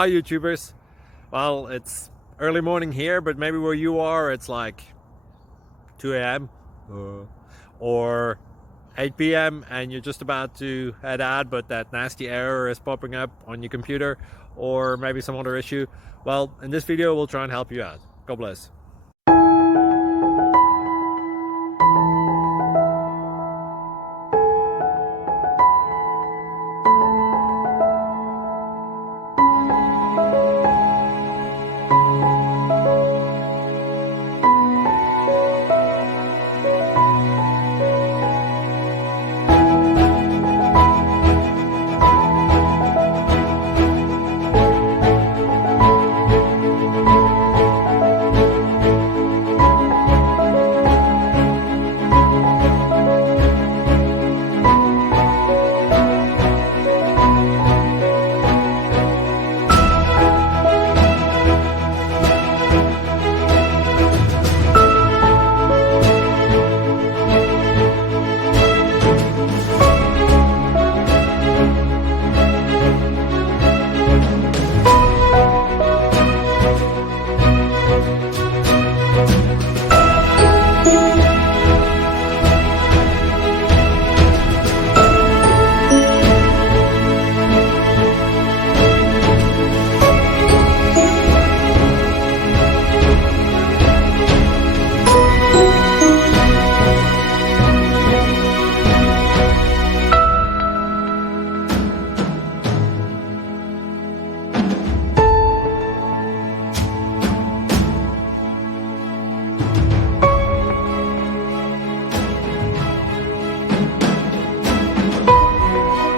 Hi YouTubers. Well, it's early morning here, but maybe where you are it's like 2 a.m. or 8 p.m. and you're just about to head out, but that nasty error is popping up on your computer, or maybe some other issue. Well, in this video we'll try and help you out. God bless.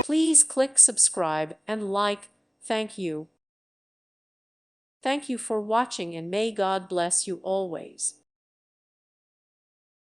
Please click subscribe and like. Thank you. Thank you for watching, and may God bless you always.